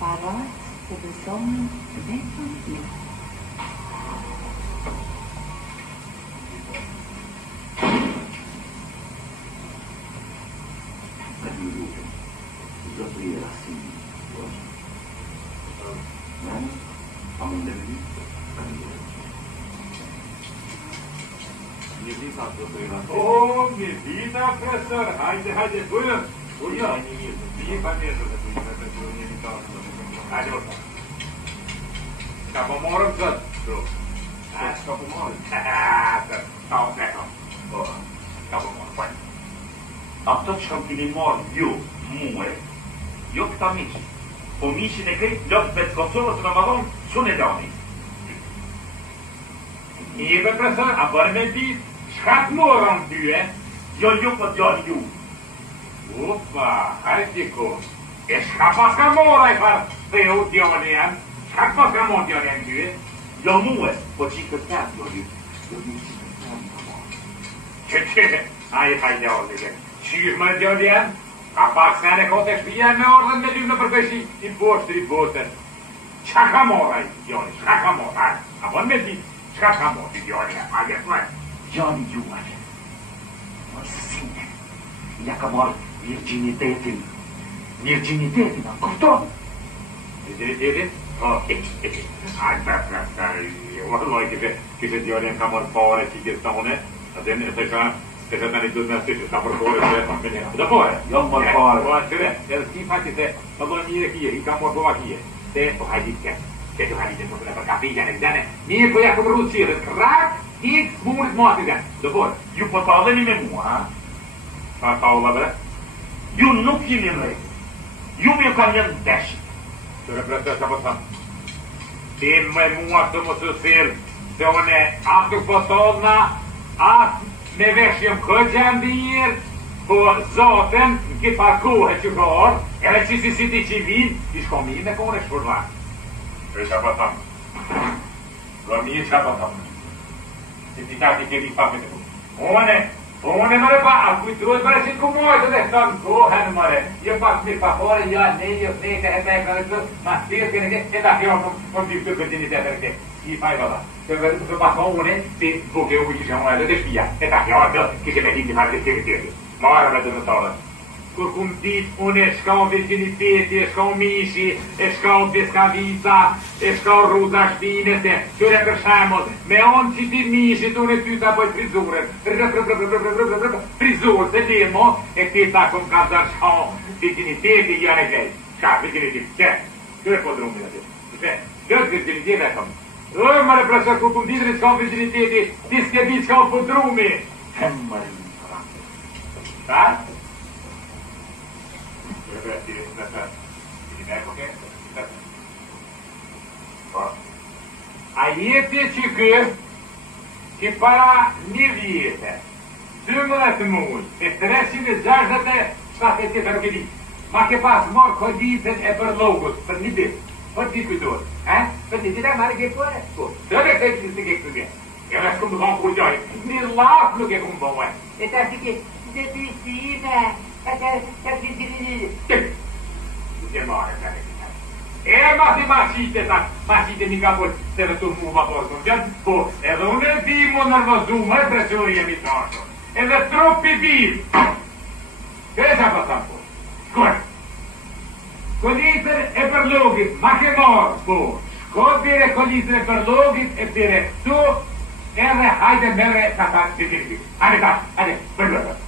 Parat të besohen vetëm ju. Oh, mi vita, professor! Hajde, bujëm! Bujëm! Vije pa njëzë të bujëm, të bujëm një vitarë. Hajde, orta. Ka po morëm zëtë, bro. Ka po morëm? Ta o pleko. Ka po morëm, pojnë. Ato që kam kini morë ju, muë, jo këta miqë. Po miqin e krejt, lëpë për të Kosovës të në madhonë, sun e dani. Njëve, professor, a bërë me ditë, shka të morëm ty, Jo ju, po gjallë ju. Upa, hajde ko. E shka pas ka mora i farë të u djone janë? Shka pas ka mora djone janë ty, Jo muë, po që i këtëm, jo ju. Jo ju që i këtëm, Që, hajde orë, qysh më djone janë? Ka pak s'ka në kote shpija me ordën me lymë në përpeshi, i boshtër. Qa ka mora i djone, shka ka mora? A bon me ditë, shka ka mora i djone janë? Hajde, flaj. Gjani ju, atë. Mojësine. Ja ka marrë virginitetin. Virginitetin, a kupton? Virginitetin? Vallaj, kështë djone ka marrë pare që i kështë tone, atë në të shka, të të një dhëtë në së që shka përkore që e të pare. Jo marrë pare. Po atyre, edhe si faqe se, vallaj njëre kje, i ka marrë pova kje. Se, po hajdi të hajdi të për kapija në këdene, mirë po ja këmë rrutë qire, krak, hikë smurit matë i den. Dhe por, Ju po taleni me mua, ha? pa taula bre, Ju nuk jemi mrej. Ju me kam njën desh. qëre prete që po thëmë. Ti me mua të më të thirë, se une aktu po tolna, me veshjem këgja ndirë, po zoten, në kitë parkuhe që ka orë, edhe që si ti që vinë, i shkomi me kone shpërva. Që që po thëmë. Gomi që po thëmë. Si ti ka ti kemi papet e punë. Une mëre pa, a kujtuat mëre që ku mojtë dhe thëmë kohën mëre. Jo pak mirë papore, ja, ne, jo, theke, e peka dhe të, ma thirë kënë ke, e ta kjo më të të virginitetë në ke. I faj vëlla. Se paso une, si buke u kishë më edhe të shpia. E ta kjo të, kishë me ditë farë të tjeri. Marë me të në tërë. Kur kum dit, une shka o virginiteti, shka o mishi, shka o beskavica, shka o ruza shpinete, qëre për shemull, me onë që ti mishit, une ty ta boj frizurën, frizurë, se limo, e ti ta kum ka zërë shka o virginiteti, janë e gjej. Shka, virginiteti, qëre po drumin atë, qëre virginiteti e kom. Mare profesor, kur kum ditëri shka o virginiteti, ti s'ke dit shka o po drumi. Shka? A jeti që kë, që para një vjetë, 12 muj, e 367 të rëkëdi, ma ke pas morë koditën e për logut, për një ditë, për ditë kujtojë, për një ditë e marë ke kore, të dhe këtë që të ke këtë vjetë, e me s'kumë thonë kujtojë, një lafë nuk e kumë bëmë, e të që ke, dhe të isime, e të që e marë të rëkëdi. E ma qite ta, ma qite një ka pojtë, se dhe të mu ma posë në gjënë, po edhe unë e di mu nërvëzume, e presuri jemi të ashtë, edhe trupi bilë. Kërë që pa sa po? Shkoj. Koditër e për logit, ma ke marë, po. Shkoj bire koditër e për logit, e bire tu, edhe hajde mere ka ta të të të të. Hajde ta, hajde, për logit.